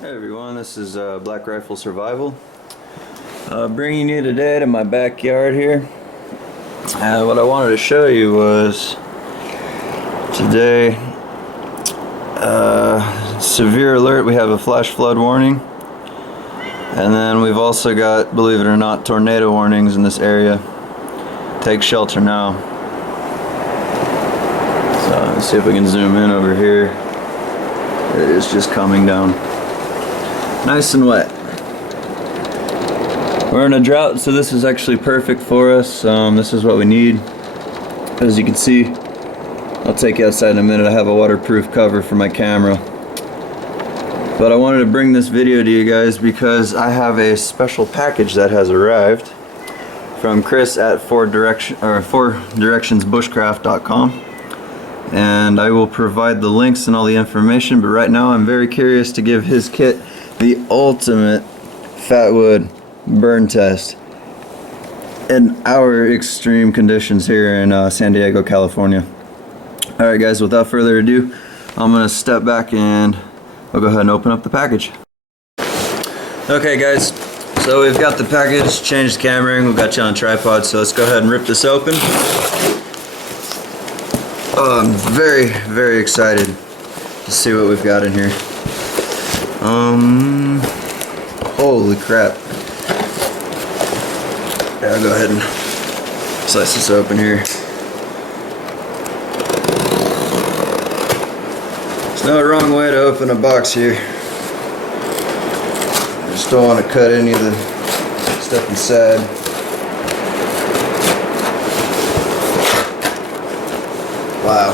Hey everyone, this is Black Rifle Survival. Bringing you today to my backyard here. What I wanted to show you was today, severe alert. We have a flash flood warning, and then we've also got, believe it or not, tornado warnings in this area. Take shelter now. So let's see if we can zoom in over here. It is just coming down. Nice and wet. We're in a drought, so this is actually perfect for us. This is what we need. As you can see, I'll take you outside in a minute. I have a waterproof cover for my camera. But I wanted to bring this video to you guys because I have a special package that has arrived from Chris at 4directionsbushcraft.com. And I will provide the links and all the information, but right now I'm very curious to give his kit the ultimate Fatwood burn test in our extreme conditions here in San Diego, California. Alright guys, without further ado, I'm going to step back and we'll go ahead and open up the package. Okay guys, so we've got the package, changed the camera angle, got you on a tripod, so let's go ahead and rip this open. Oh, I'm very, very excited to see what we've got in here. Holy crap. Yeah, I'll go ahead and slice this open here. There's no wrong way to open a box here. I just don't want to cut any of the stuff inside. Wow.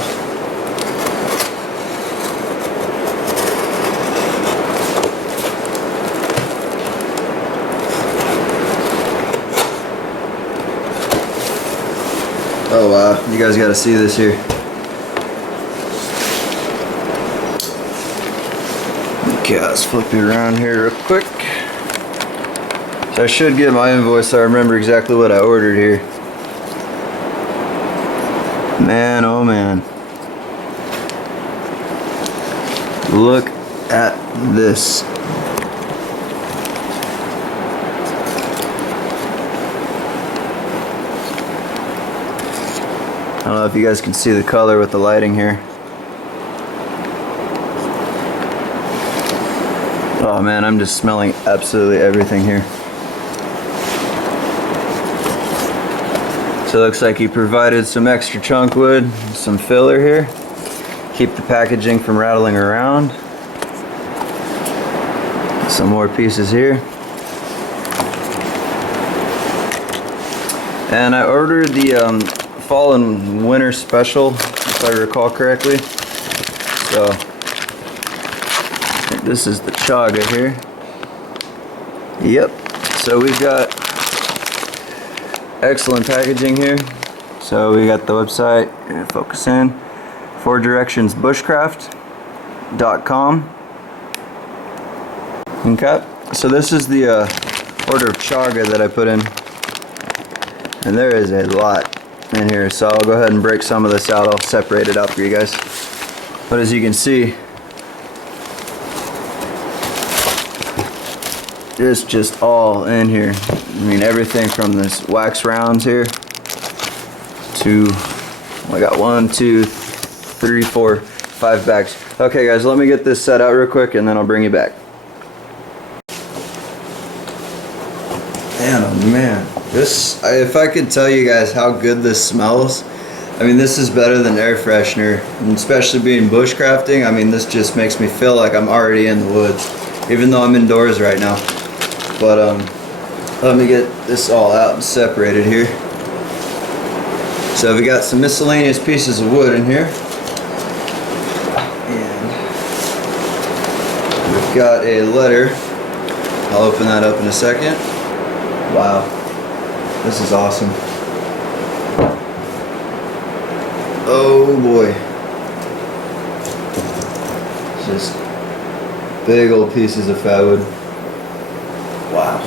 Oh wow, you guys gotta see this here. Okay, let's flip you around here real quick. So I should get my invoice so I remember exactly what I ordered here. Man, oh man. Look at this. I don't know if you guys can see the color with the lighting here. Oh man, I'm just smelling absolutely everything here. So it looks like he provided some extra chunk wood, some filler here. Keep the packaging from rattling around. Some more pieces here. And I ordered the fall and winter special, if I recall correctly. So I think this is the chaga here. Yep. So we've got excellent packaging here. So we got the website, focus in, 4directionsbushcraft.com. Okay. So this is the order of chaga that I put in, and there is a lot in here, so I'll go ahead and break some of this out. I'll separate it out for you guys. But as you can see, it's just all in here. I mean, everything from this wax rounds here to, I got 1, 2, 3, 4, 5 bags. Okay guys, let me get this set out real quick and then I'll bring you back. Man, oh man. This, if I could tell you guys how good this smells, I mean, this is better than air freshener, and especially being bushcrafting. I mean, this just makes me feel like I'm already in the woods, even though I'm indoors right now. But let me get this all out and separated here. So we got some miscellaneous pieces of wood in here, and we've got a letter. I'll open that up in a second. Wow. This is awesome. Oh boy. Just big old pieces of Fatwood. Wow.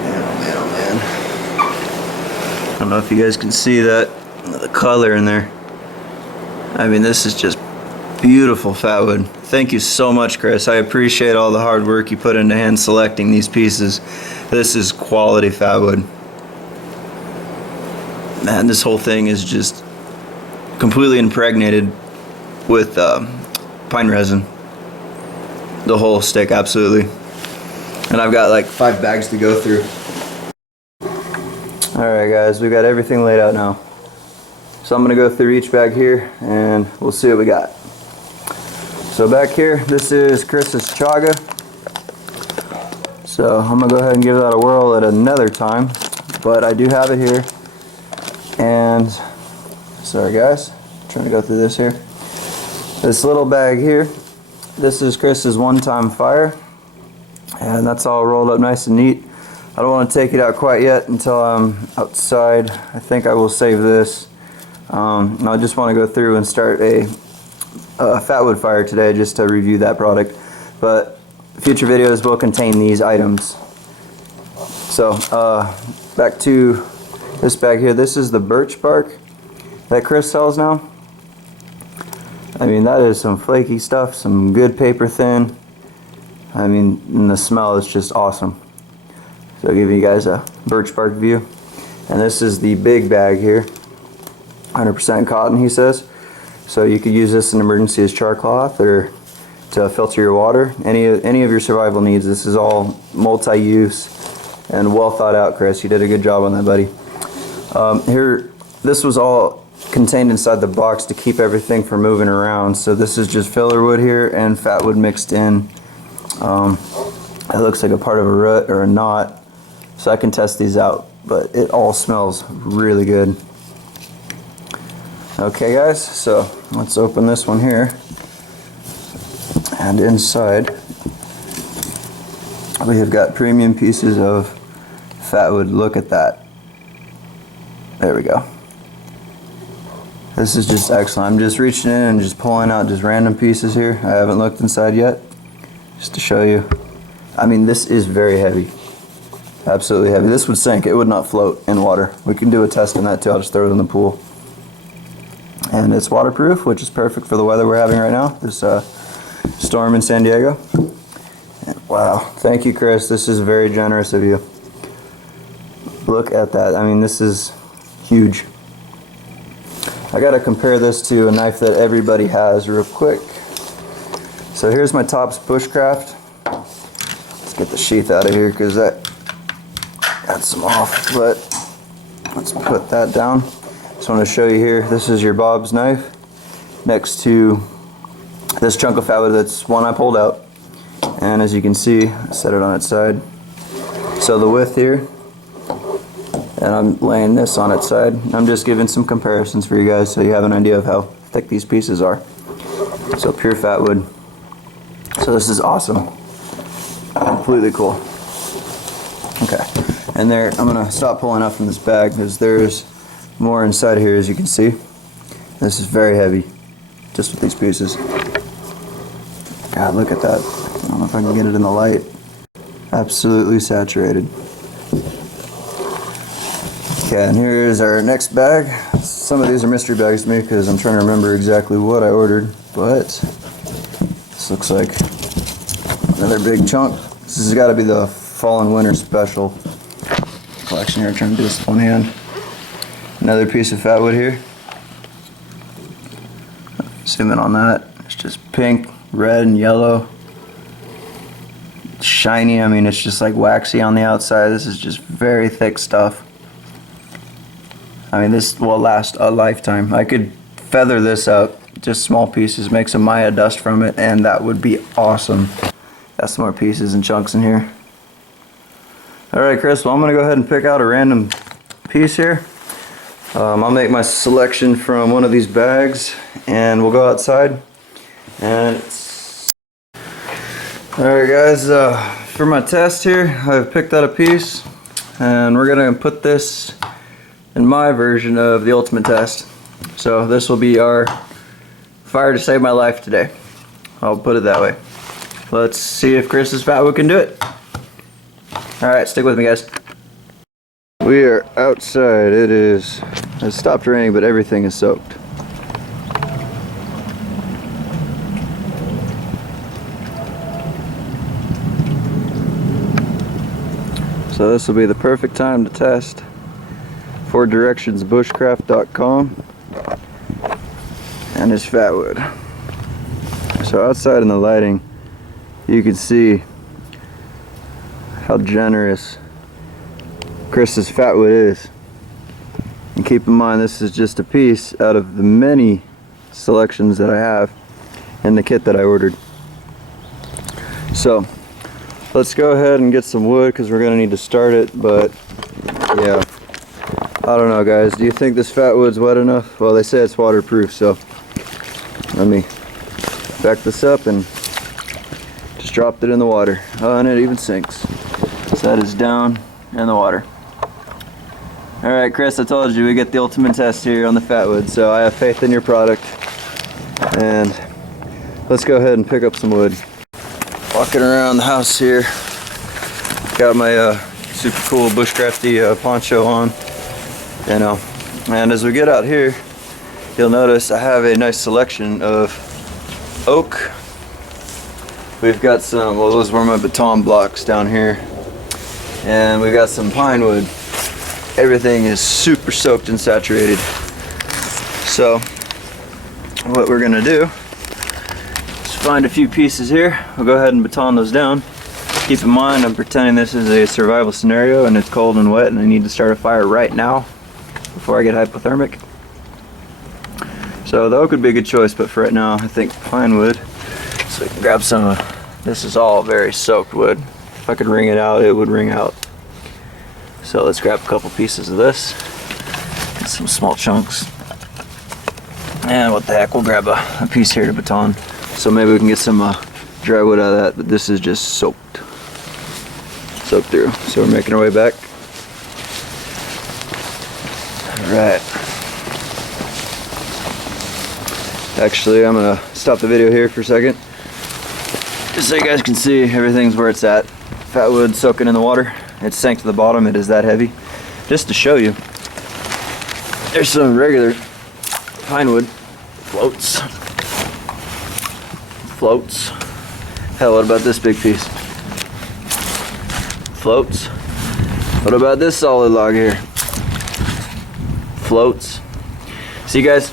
Man, oh man, oh man. I don't know if you guys can see that, the color in there. I mean, this is just Beautiful Fatwood. Thank you so much, Chris. I appreciate all the hard work you put into hand selecting these pieces. This is quality Fatwood. Man, this whole thing is just completely impregnated with pine resin. The whole stick, absolutely. And I've got like 5 bags to go through. Alright guys, we've got everything laid out now. So I'm going to go through each bag here and we'll see what we got. So back here, this is Chris's chaga. So I'm going to go ahead and give that a whirl at another time. But I do have it here. And, sorry guys, trying to go through this here. This little bag here, this is Chris's one-time fire. And that's all rolled up nice and neat. I don't want to take it out quite yet until I'm outside. I think I will save this. I just want to go through and start a Fatwood fire today just to review that product. But future videos will contain these items. So back to this bag here. This is the birch bark that Chris sells now. I mean, that is some flaky stuff, some good paper thin. I mean, and the smell is just awesome. So I'll give you guys a birch bark view. And this is the big bag here. 100% cotton, he says. So you could use this in emergency as char cloth or to filter your water. Any of your survival needs. This is all multi-use and well thought out, Chris. You did a good job on that, buddy. Here, this was all contained inside the box to keep everything from moving around. So this is just filler wood here and Fatwood mixed in. It looks like a part of a root or a knot. So I can test these out, but it all smells really good. Okay guys, so let's open this one here. And inside we have got premium pieces of Fatwood. Look at that. There we go. This is just excellent. I'm just reaching in and just pulling out just random pieces here. I haven't looked inside yet, just to show you. I mean, this is very heavy. Absolutely heavy. This would sink. It would not float in water. We can do a test on that too. I'll just throw it in the pool. And it's waterproof, which is perfect for the weather we're having right now. This storm in San Diego. And wow. Thank you, Chris. This is very generous of you. Look at that. I mean, this is huge. I got to compare this to a knife that everybody has real quick. So here's my Tops Bushcraft. Let's get the sheath out of here because that got some off, but let's put that down. Just want to show you here, this is your Bob's knife next to this chunk of Fatwood. That's one I pulled out, and as you can see, I set it on its side. So the width here, and I'm laying this on its side. I'm just giving some comparisons for you guys so you have an idea of how thick these pieces are. So pure Fatwood. So this is awesome. Completely cool. Okay, and there, I'm gonna stop pulling up from this bag because there's more inside here, as you can see. This is very heavy, just with these pieces. God, look at that. I don't know if I can get it in the light. Absolutely saturated. Okay, and here is our next bag. Some of these are mystery bags to me because I'm trying to remember exactly what I ordered, but this looks like another big chunk. This has got to be the fall and winter special collection here. I'm trying to do this with one hand. Another piece of Fatwood here. Zoom in on that. It's just pink, red, and yellow. It's shiny. I mean, it's just like waxy on the outside. This is just very thick stuff. I mean, this will last a lifetime. I could feather this up, just small pieces, make some Maya dust from it, and that would be awesome. Got some more pieces and chunks in here. Alright, Chris, well, I'm going to go ahead and pick out a random piece here. I'll make my selection from one of these bags, and we'll go outside. And alright guys, for my test here, I've picked out a piece, and we're going to put this in my version of the ultimate test. So this will be our fire to save my life today. I'll put it that way. Let's see if Chris's Fatwood can do it. Alright, stick with me guys. We are outside. It stopped raining, but everything is soaked. So this will be the perfect time to test 4directionsbushcraft.com and his Fatwood. So outside in the lighting, you can see how generous Chris's Fatwood is. And keep in mind, this is just a piece out of the many selections that I have in the kit that I ordered. So let's go ahead and get some wood because we're going to need to start it. But yeah, I don't know, guys. Do you think this Fatwood's wet enough? Well, they say it's waterproof, so let me back this up and just dropped it in the water. Oh, and it even sinks. So that is down in the water. Alright, Chris, I told you we get the ultimate test here on the Fatwood, so I have faith in your product. And let's go ahead and pick up some wood. Walking around the house here, got my super cool bushcrafty poncho on, you know. And as we get out here, you'll notice I have a nice selection of oak. We've got some, well, those were my baton blocks down here, and we've got some pine wood. Everything is super soaked and saturated. So what we're gonna do is find a few pieces here. We'll go ahead and baton those down. Keep in mind, I'm pretending this is a survival scenario and it's cold and wet and I need to start a fire right now before I get hypothermic. So the oak would be a good choice, but for right now I think pine wood. So we can grab some of, this is all very soaked wood. If I could wring it out, it would wring out. So let's grab a couple pieces of this, and some small chunks, and what the heck, we'll grab a piece here to baton. So maybe we can get some dry wood out of that, but this is just soaked through. So we're making our way back. Alright. Actually, I'm gonna stop the video here for a second, just so you guys can see everything's where it's at. Fatwood soaking in the water. It sank to the bottom, it is that heavy. Just to show you, there's some regular pine wood. Floats. Hell, what about this big piece? Floats. What about this solid log here? Floats. See, guys?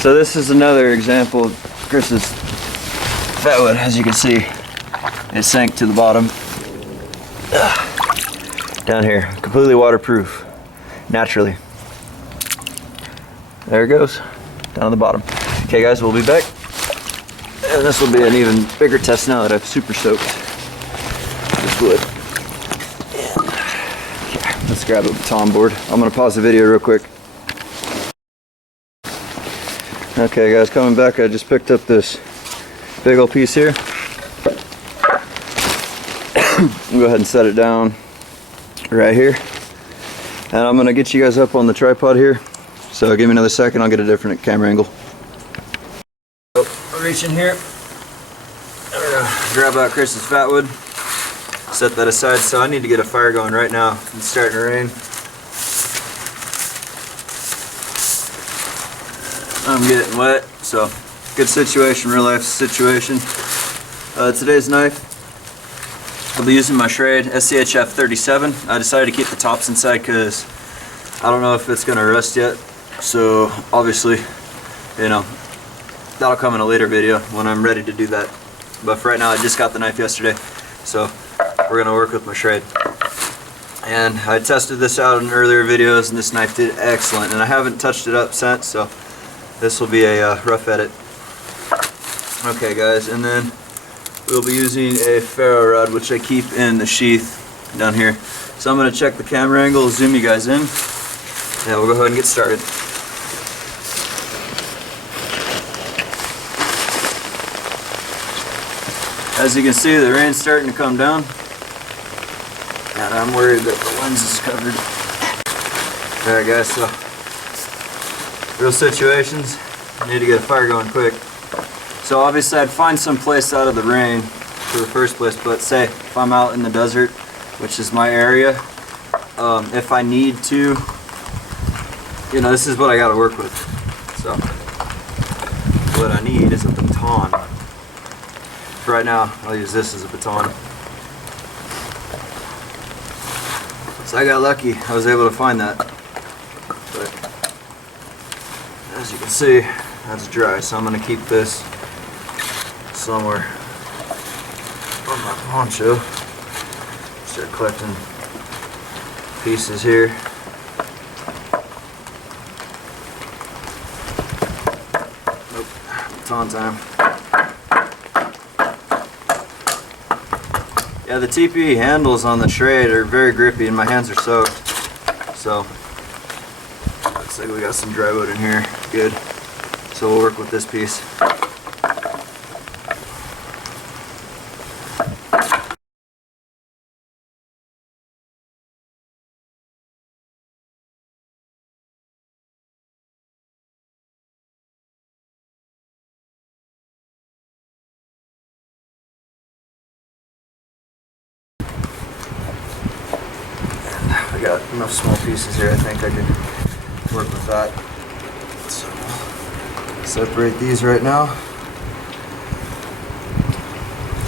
So this is another example of Chris's Fatwood. As you can see, it sank to the bottom. Down here, completely waterproof, naturally. There it goes, down at the bottom. Okay, guys, we'll be back. And this will be an even bigger test now that I've super soaked this wood. Okay, let's grab a baton board. I'm gonna pause the video real quick. Okay, guys, coming back, I just picked up this big old piece here. I'll go ahead and set it down right here, and I'm gonna get you guys up on the tripod here, so give me another second, I'll get a different camera angle. So I'll reach in here, I'm gonna grab out Chris's Fatwood, set that aside. So I need to get a fire going right now. It's starting to rain. I'm getting wet, so good situation, real life situation. Today's knife, I'll be using my Schrade SCHF 37. I decided to keep the tops inside because I don't know if it's going to rust yet. So obviously, you know, that'll come in a later video when I'm ready to do that. But for right now, I just got the knife yesterday. So we're going to work with my Schrade. And I tested this out in earlier videos and this knife did excellent. And I haven't touched it up since, so this will be a rough edit. Okay, guys, and then we'll be using a ferro rod, which I keep in the sheath down here. So I'm going to check the camera angle, zoom you guys in, and we'll go ahead and get started. As you can see, the rain's starting to come down, and I'm worried that the lens is covered. Alright, guys, so real situations, I need to get a fire going quick. So obviously I'd find some place out of the rain for the first place, but say if I'm out in the desert, which is my area, if I need to, you know, this is what I got to work with. So what I need is a baton. For right now, I'll use this as a baton. So I got lucky, I was able to find that. But as you can see, that's dry, so I'm going to keep this somewhere on my poncho. Start collecting pieces here. Nope, baton time. Yeah, the TP handles on the trade are very grippy and my hands are soaked. So, looks like we got some dry wood in here. Good. So we'll work with this piece. I got enough small pieces here, I think I can work with that. So, separate these right now.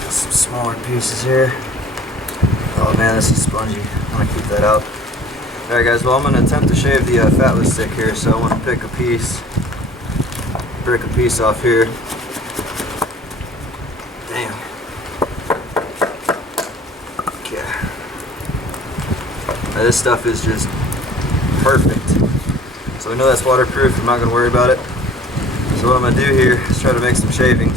Got some smaller pieces here. Oh man, this is spongy. I want to keep that out. Alright guys, well I'm going to attempt to shave the fatwood stick here, so I want to break a piece off here. Damn. Now this stuff is just perfect. So we know that's waterproof, I'm not going to worry about it. So what I'm going to do here is try to make some shavings.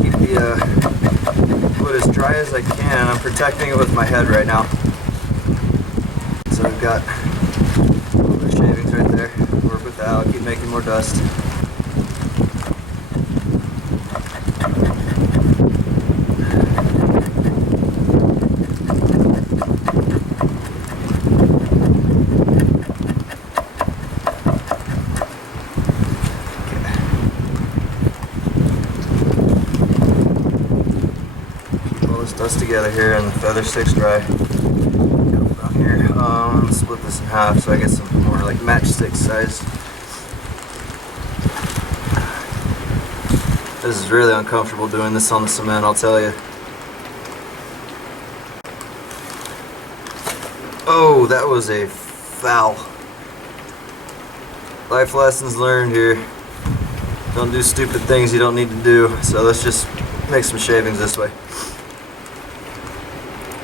Keep the wood as dry as I can. I'm protecting it with my head right now. So I've got a little bit of shavings right there. Work with that, I'll keep making more dust. Dust together here and the feather sticks dry. Down here. I'm gonna split this in half so I get some more like matchstick size. This is really uncomfortable doing this on the cement, I'll tell you. Oh, that was a foul. Life lessons learned here. Don't do stupid things you don't need to do. So let's just make some shavings this way.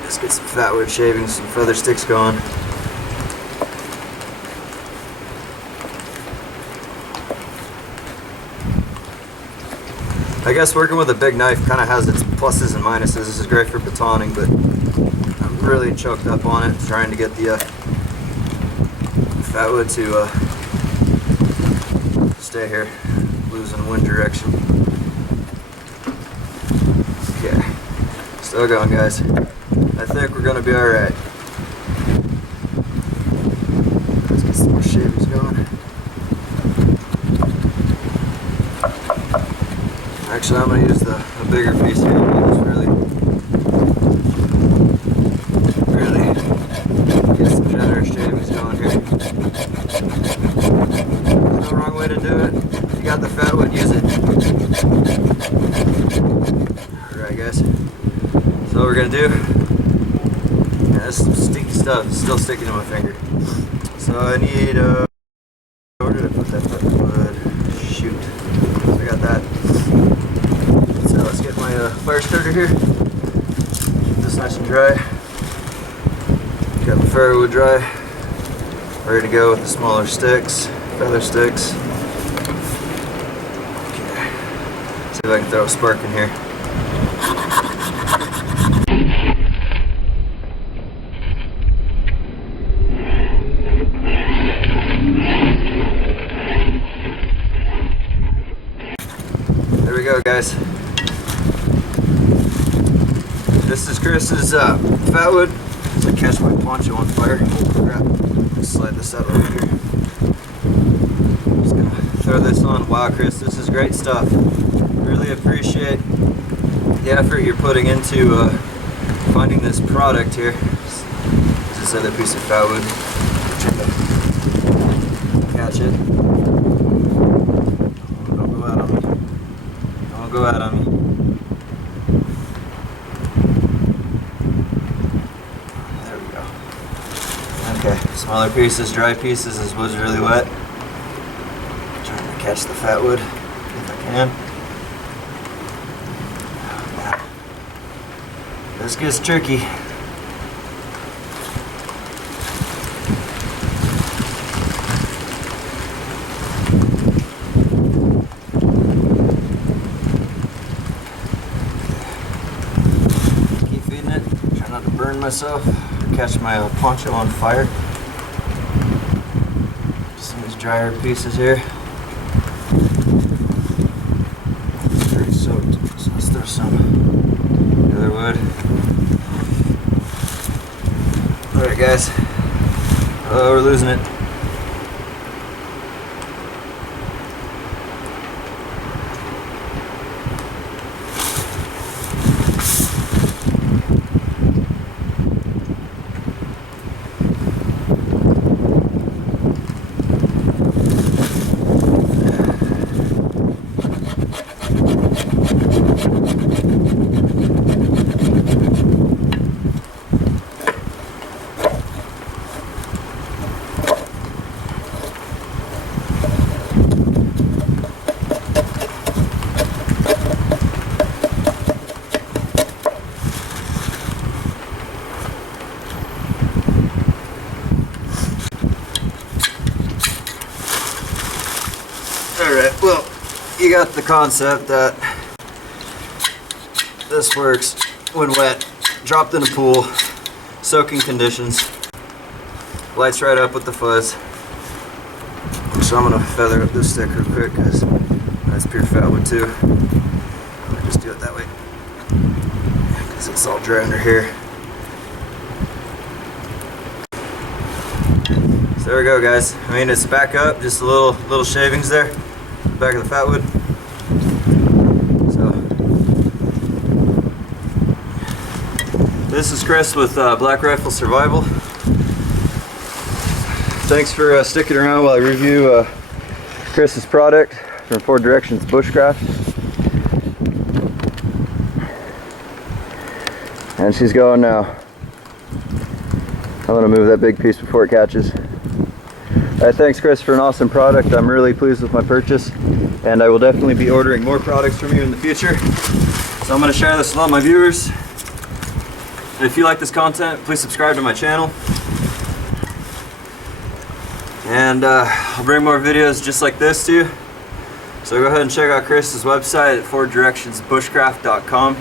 Let's get some fatwood shavings, some feather sticks going. I guess working with a big knife kind of has its pluses and minuses. This is great for batoning, but I'm really choked up on it, trying to get the fatwood to stay here, losing wind direction. Okay, still going, guys. I think we're gonna be alright. Let's get some more shavings going. Actually, I'm gonna use the bigger piece here. Just really get some generous shavings going here. There's no wrong way to do it. If you got the fatwood, use it. Alright, guys. So what we're gonna do. That's some sticky stuff. It's still sticking to my finger. So I need where did I put that wood? Shoot. So I got that. So let's get my fire starter here. Keep this nice and dry. Got my firewood dry. Ready to go with the smaller sticks, feather sticks. Okay. See if I can throw a spark in here. There we go, guys. This is Chris's fatwood. So I catch my poncho on fire. Oh crap. Slide this out over here. Just gonna throw this on. Wow, Chris, this is great stuff. Really appreciate the effort you're putting into finding this product here. There's this other piece of fatwood. Catch it. Don't go out on me. Don't go out on me. There we go. Okay, smaller pieces, dry pieces. This wood's really wet. Trying to catch the fat wood if I can. This gets tricky. Not to burn myself or catch my poncho on fire. Some of these drier pieces here. It's pretty soaked, so let's throw some other wood. Alright guys, oh, we're losing it. Alright, well, you got the concept that this works when wet, dropped in a pool, soaking conditions, lights right up with the fuzz. So I'm going to feather up this stick real quick because that's pure fatwood too. I'm going to just do it that way because it's all dry under here. So there we go guys. I mean, it's back up, just a little shavings there. Back of the fatwood. So this is Chris with Black Rifle Survival. Thanks for sticking around while I review Chris's product from 4 Directions Bushcraft. And she's going now. I'm gonna move that big piece before it catches. Thanks Chris for an awesome product. I'm really pleased with my purchase and I will definitely be ordering more products from you in the future. So I'm going to share this with all my viewers. And if you like this content, please subscribe to my channel. And I'll bring more videos just like this to you. So go ahead and check out Chris's website at 4directionsbushcraft.com.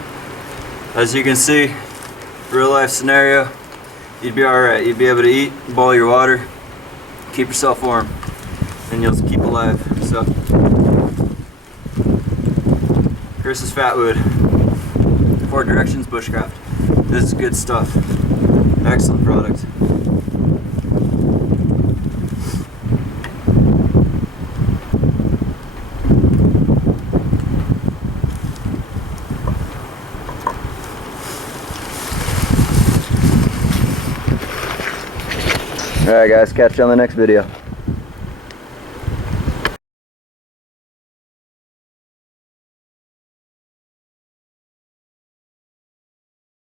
As you can see, real life scenario, you'd be alright. You'd be able to eat, boil your water, keep yourself warm, and you'll keep alive. So, Chris's Fatwood, 4 Directions Bushcraft. This is good stuff. Excellent product. Alright guys, catch you on the next video.